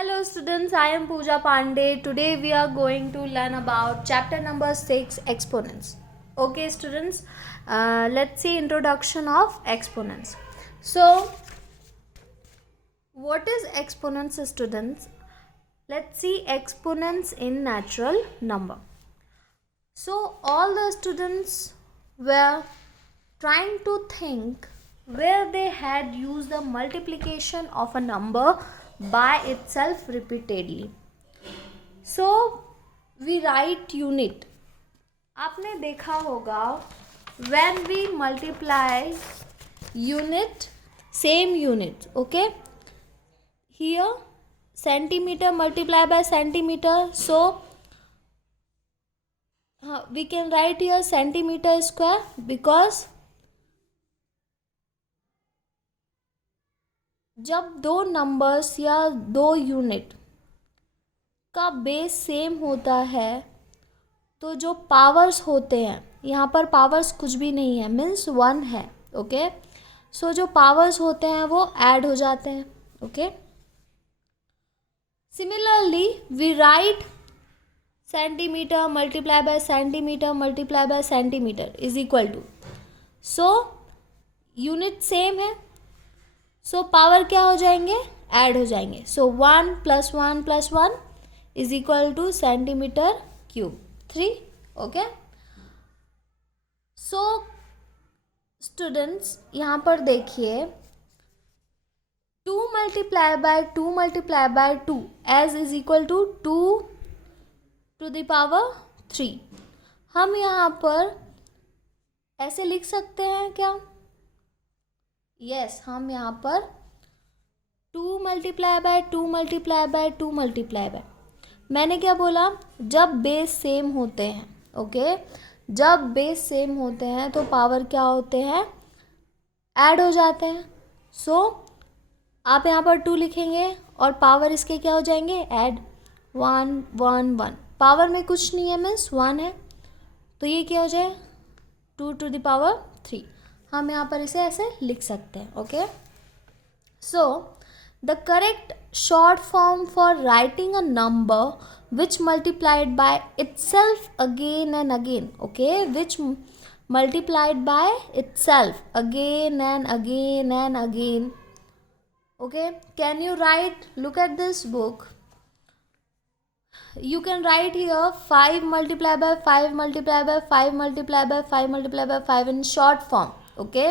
Hello students, I am Pooja Pandey. Today we are going to learn about chapter number 6, exponents. Okay students, let's see introduction of exponents. So what is exponents students? Let's see exponents in natural number. So all the students were trying to think where they had used the multiplication of a number by itself repeatedly. So we write unit. आपने देखा होगा when we multiply unit, same unit, okay? Here centimeter multiply by centimeter, so we can write here centimeter square because जब दो numbers या दो unit का base same होता है तो जो पावर्स होते हैं, यहाँ पर पावर्स कुछ भी नहीं है, मीन्स 1 है, ओके? सो जो पावर्स होते हैं वो ऐड हो जाते हैं, okay? Similarly we write centimetre multiply by centimetre multiply by centimetre is equal to, so unit same है, सो पावर क्या हो जाएंगे, ऐड हो जाएंगे. So 1 + 1 + 1 is equal to centimetre cube 3. Okay, so students यहाँ पर देखिए 2 × 2 × 2 as is equal to 2 to the power 3. हम यहाँ पर ऐसे लिख सकते हैं क्या? यस, हम यहाँ पर 2 × 2 × 2 × मैंने क्या बोला, जब बेस सेम होते हैं, ओके? जब बेस सेम होते हैं तो पावर क्या होते हैं, ऐड हो जाते हैं. सो आप यहाँ पर 2 लिखेंगे और पावर इसके क्या हो जाएंगे, ऐड. 1 1 1 पावर में कुछ नहीं है, मीन्स 1 है, तो ये क्या हो जाए 2 to the power 3. हम यहाँ पर इसे ऐसे लिख सकते हैं, okay? So the correct short form for writing a number which multiplied by itself again and again, okay? Which multiplied by itself again and again and again, okay? Can you right, look at this book. You can write here 5 × 5 × 5 × 5 × 5 in short form, okay?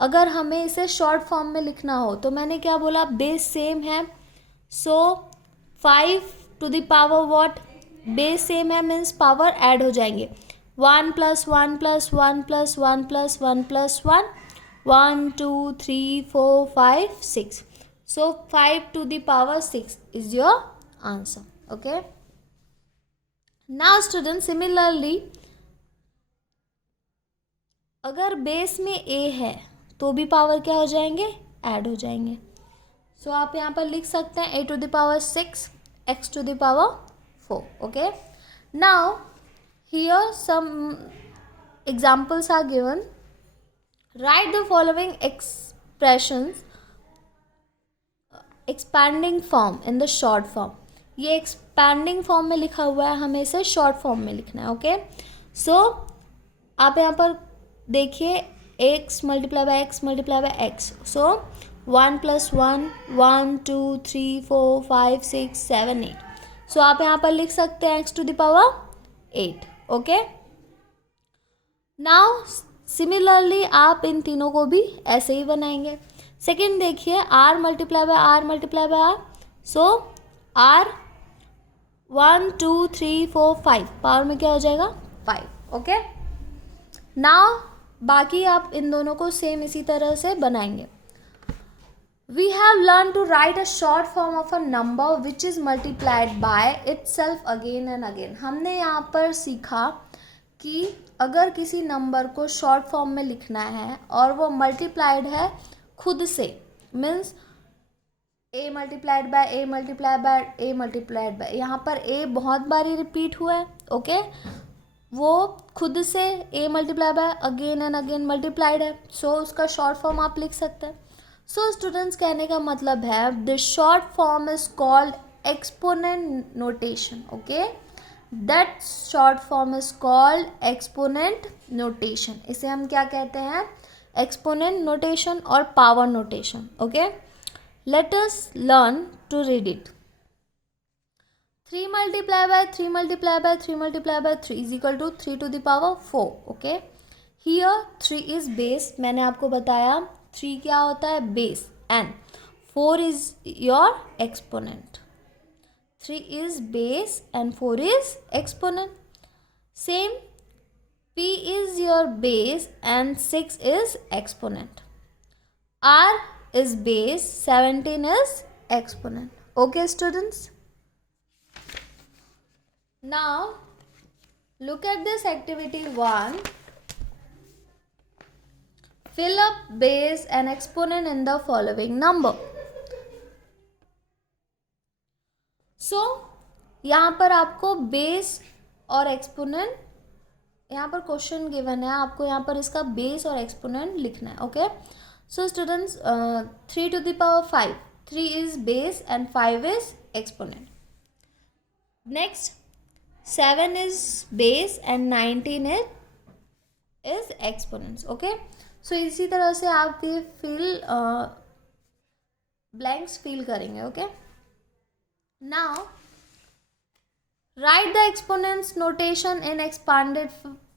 अगर हमें इसे short form में लिखना हो तो मैंने क्या बोला, बेस सेम है, सो 5 to the power what, base same है मीन्स पावर ऐड हो जाएंगे. 1 + 1 + 1 + 1 + 1 + 1 1 2 3 4 5 6. So 5 to the power 6 is your answer, okay? Now student similarly अगर बेस में a है तो भी पावर क्या हो जाएंगे, ऐड हो जाएंगे. सो आप यहाँ पर लिख सकते हैं a to the power 6 x to the power 4, okay? Now here some examples are given. Write the following expressions expanding form in the short form. ये एक्सपैंडिंग फॉर्म में लिखा हुआ है, हमें इसे शॉर्ट फॉर्म में लिखना है, ओके? सो आप यहाँ पर देखिए x × x × x. सो 1 + 1 1 2 3 4 5 6 7 8. सो आप यहाँ पर लिख सकते हैं x to the power 8, okay? Now similarly आप इन तीनों को भी ऐसे ही बनाएंगे. सेकेंड देखिए r × r × r. सो r 1 2 3 4 5 पावर में क्या हो जाएगा 5, ओके? नाउ बाकी आप इन दोनों को सेम इसी तरह से बनाएंगे. We have learn to write a short form of a number which is multiplied by itself again and again. हमने यहाँ पर सीखा कि अगर किसी नंबर को शॉर्ट फॉर्म में लिखना है और वो मल्टीप्लाइड है खुद से, means a multiplied by a multiplied by a multiplied by, यहाँ पर a बहुत बारी रिपीट हुआ है, ओके? वो खुद से a multiply bye again and again multiplied है, सो उसका शॉर्ट फॉर्म आप लिख सकते हैं. सो स्टूडेंट्स कहने का मतलब है the short form is called exponent notation. Okay, that short form is called exponent notation. इसे हम क्या कहते हैं? exponent notation और power notation. Okay, let us learn to read it. 3 multiplied by 3 multiplied by 3 multiplied by 3 is equal to 3 to the power 4. Okay, here 3 is base. मैंने आपको बताया 3 क्या होता है? base, and 4 is your exponent. 3 is base and 4 is exponent. Same, P is your base and 6 is exponent. R is base, 17 is exponent. Okay, students? Now, look at this activity 1. Fill up base and exponent in the following number. So, यहाँ पर आपको base और exponent, यहाँ पर question given है, आपको यहाँ पर इसका बेस और एक्सपोनेंट लिखना है. Okay, so students, 3 to the power 5, 3 is base and 5 is exponent. Next, 7 is base and 19 is exponents. Okay, सो इसी तरह से आप ये ब्लैंक्स फिल करेंगे. Okay, now write the exponents notation in expanded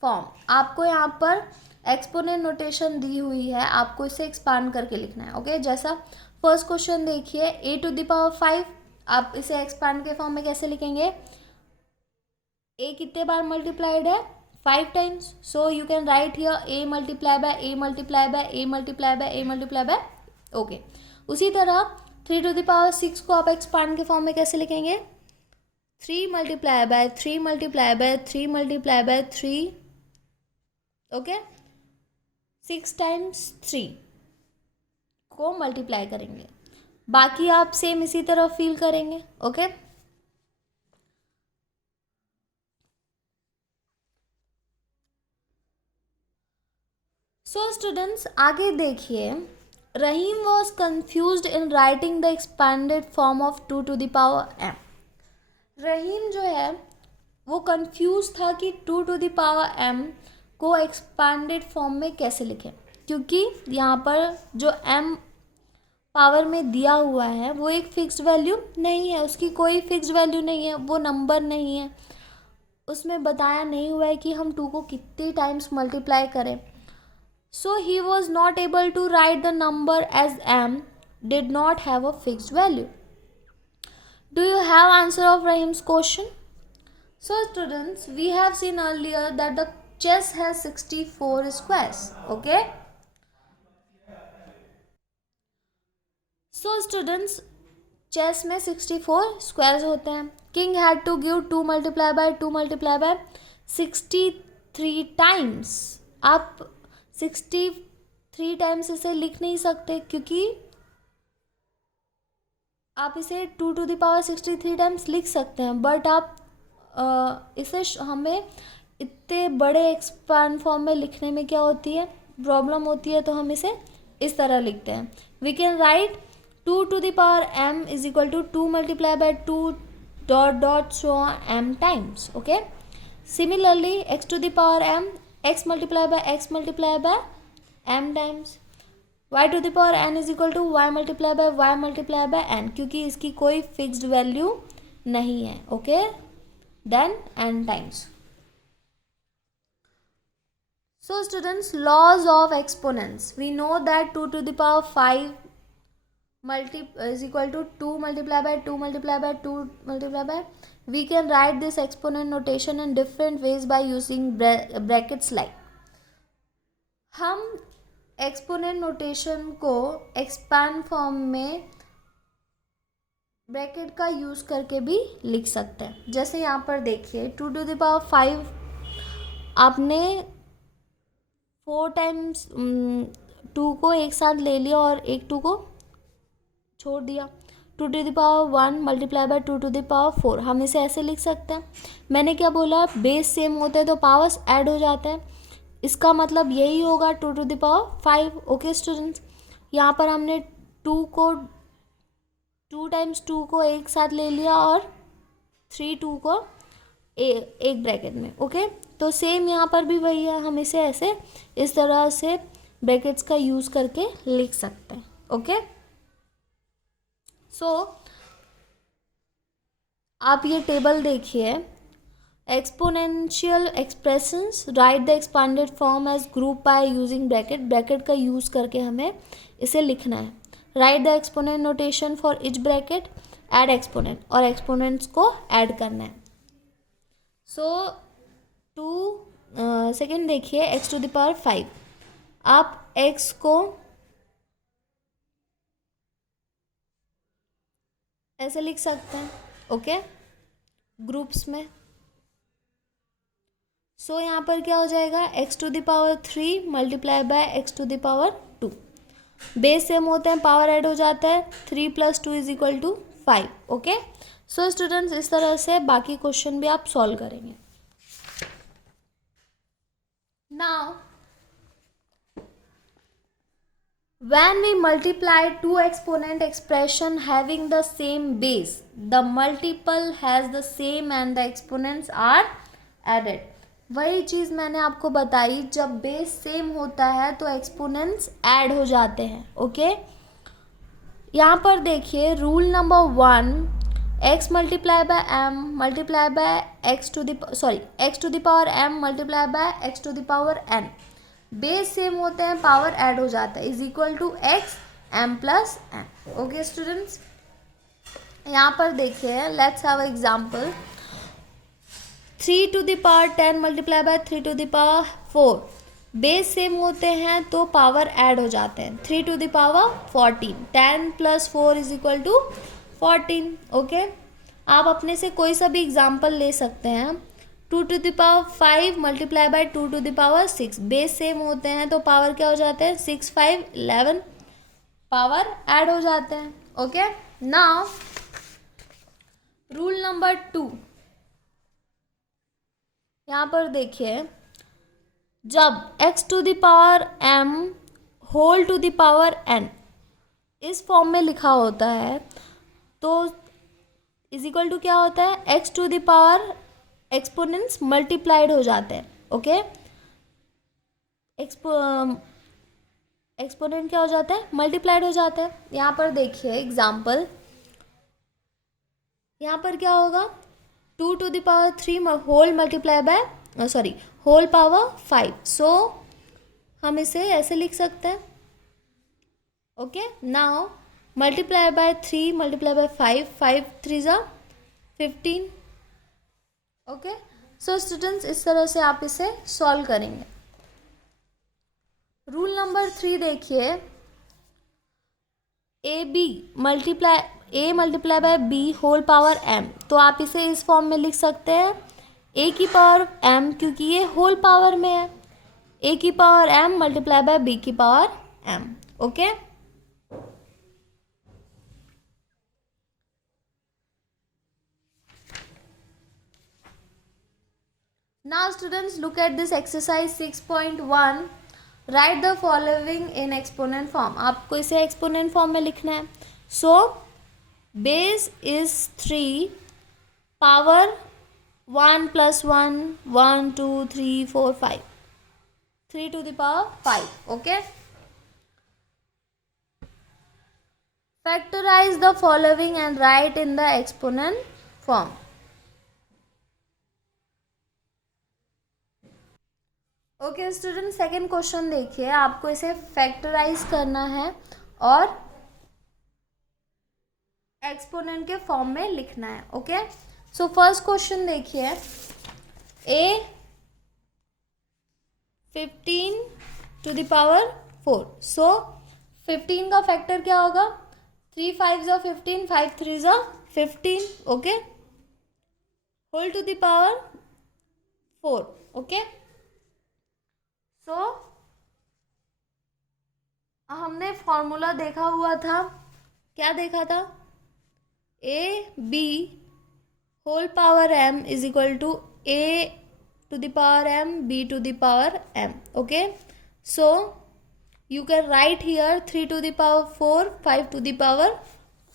form. आपको यहाँ पर एक्सपोनेंट नोटेशन दी हुई है, आपको इसे एक्सपांड करके लिखना है. ओके, जैसा फर्स्ट क्वेश्चन देखिए, a to the power 5, आप इसे एक्सपांड के फॉर्म में कैसे लिखेंगे? a कितने बार मल्टीप्लाइड है? 5 times. So you can write here a multiply bye a multiply bye a multiply bye a multiply bye. Okay, उसी तरह 3 to the power 6 को आप एक्सपांड के फॉर्म में कैसे लिखेंगे? 3 multiply by 3 multiply by 3 multiply by 3. Okay, 6 times 3 को multiply करेंगे. बाकी आप सेम इसी तरह फील करेंगे. ओके, सो स्टूडेंट्स, आगे देखिए. Rahim was confused in writing the expanded form of 2 to the power m. Rahim जो है वो कंफ्यूज था कि 2 to the power m को एक्सपैंडेड फॉर्म में कैसे लिखें, क्योंकि यहाँ पर जो m पावर में दिया हुआ है वो एक फिक्स्ड वैल्यू नहीं है, उसकी कोई फिक्स्ड वैल्यू नहीं है, वो नंबर नहीं है, उसमें बताया नहीं हुआ है कि हम 2 को कितने टाइम्स मल्टीप्लाई करें. So he was not able to write the number as m did not have a fixed value. Do you have answer of Rahim's question? So students, we have seen earlier that the chess has 64 squares. Okay. So students, chess में 64 squares होते हैं. King had to give 2 multiplied by 2 multiplied by 63 times. आप 63 times इसे लिख नहीं सकते, क्योंकि आप इसे 2 to the power 63 टाइम्स लिख सकते हैं, बट आप इसे हमें इतने बड़े एक्सपांड फॉर्म में लिखने में क्या होती है? प्रॉब्लम होती है. तो हम इसे इस तरह लिखते हैं. We can write 2 to the power m is equal to 2 multiplied by 2 dot dot so on m times. Okay, similarly x to the power m, x multiplied by x multiplied by m times. y to the power n is equal to y multiplied by y multiplied by n, क्योंकि इसकी कोई fixed value नहीं है. Okay, then n times. So students, laws of exponents. We know that 2 to the power 5 is equal to 2 multiplied by 2 multiplied by 2 multiplied by. We can write this exponent notation in different ways by using brackets like. हम exponent notation को expand form में bracket का use करके भी लिख सकते हैं. जैसे यहाँ पर देखिए 2 to the power 5 आपने 4 टाइम्स 2 को एक साथ ले लिया और एक 2 को छोड़ दिया. 2 to the power 1 multiply by 2 to the power 4. हम इसे ऐसे लिख सकते हैं. मैंने क्या बोला? बेस सेम होते हैं तो पावर्स ऐड हो जाते हैं. इसका मतलब यही होगा 2 to the power 5. Okay students, यहाँ पर हमने 2 को 2 टाइम्स 2 को एक साथ ले लिया और 3 2 को एक ब्रैकेट में, ओके। तो सेम यहाँ पर भी वही है, हम इसे ऐसे इस तरह से ब्रैकेट्स का यूज़ करके लिख सकते हैं, ओके। सो आप ये टेबल देखिए, exponential expressions right the expanded form age group by using bracket, bracket का यूज़ करके हमें इसे लिखना है। Right the exponent notation for each bracket, add exponent, और एक्सपोनेंट्स को ऐड करना है। सो सेकेंड देखिए, x टू द पावर 5, आप x को ऐसे लिख सकते हैं, ओके, ग्रुप्स में। सो यहाँ पर क्या हो जाएगा, x to the power 3 multiply by x to the power 2, base same होते हैं, पावर ऐड हो जाता है, 3 + 2 = 5, ओके। सो स्टूडेंट्स, इस तरह से बाकी क्वेश्चन भी आप सॉल्व करेंगे। Now when we multiply two exponent expression having the same base, the multiple has the same and the exponents are added। वही चीज़ मैंने आपको बताई, जब बेस सेम होता है तो एक्सपोनेंट्स ऐड हो जाते हैं, ओके। यहाँ पर देखिए rule number 1, x multiply by m multiply by x to the power m multiply by x to the power n, base same होते हैं, पावर ऐड हो जाता है, = x m + n, okay students. यहाँ पर देखिए, let's have example, 3 to the power 10 multiply by 3 to the power 4, base same होते हैं तो पावर ऐड हो जाते हैं, 3 टू द पावर 14, 10 + 4 = 14, ओके। आप अपने से कोई सा भी एग्जांपल ले सकते हैं। 2 to the power 5 multiply by 2 to the power 6, base same होते हैं तो पावर क्या हो जाते हैं, 6 5 11, पावर ऐड हो जाते हैं, ओके। नाउ रूल नंबर 2, यहाँ पर देखिए, जब x to the power m whole to the power n इस फॉर्म में लिखा होता है तो = क्या होता है, x to the power exponents multiplied हो जाते हैं, ओके। एक्सपोनेंट क्या हो जाता है, मल्टीप्लाइड हो जाता है। यहाँ पर देखिए एग्जाम्पल, यहाँ पर क्या होगा, 2 to the power 3 whole multiply by whole power 5, so हम इसे ऐसे लिख सकते हैं, okay. Now multiply by 3 multiply by 5, 5 3 = 15, okay. So students, इस तरह से आप इसे सॉल्व करेंगे। रूल नंबर 3 देखिए, a multiply by b whole power m, तो आप इसे इस फॉर्म में लिख सकते हैं, a की पावर m, क्योंकि ये होल पावर में है, a की power m multiply by b की power m, okay. Now students, look at this exercise 6.1, write the following in exponent form। आपको इसे exponent form में लिखना है। So base is 3, power 1 + 1 1 2 3 4 5, 3 to the power 5, okay। Factorize the following and write in the exponent form। Okay student, second question देखिए, आपको इसे factorise करना है और एक्सपोनेंट के फॉर्म में लिखना है, ओके। सो फर्स्ट क्वेश्चन देखिए, a 15 टू द पावर 4, सो 15 का फैक्टर क्या होगा, 3 5 = 15, 5 3 = 15, okay, whole to the power 4, okay. So हमने फॉर्मूला देखा हुआ था, क्या देखा था, a b whole power m = a to the power m b to the power m, okay। So you can write here 3 to the power 4, 5 to the power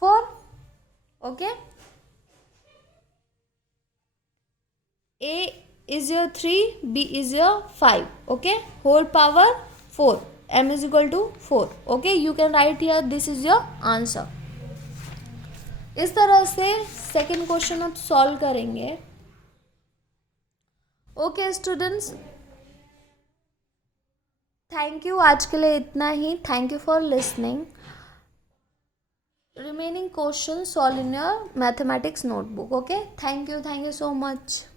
4, okay, a is your 3, b is your 5, okay, whole power 4, m is equal to 4, okay, you can write here this is your answer. इस तरह से second question आप solve करेंगे. Okay students, thank you, आज के लिए इतना ही. Thank you for listening. Remaining question solve in your mathematics notebook. Okay, thank you so much.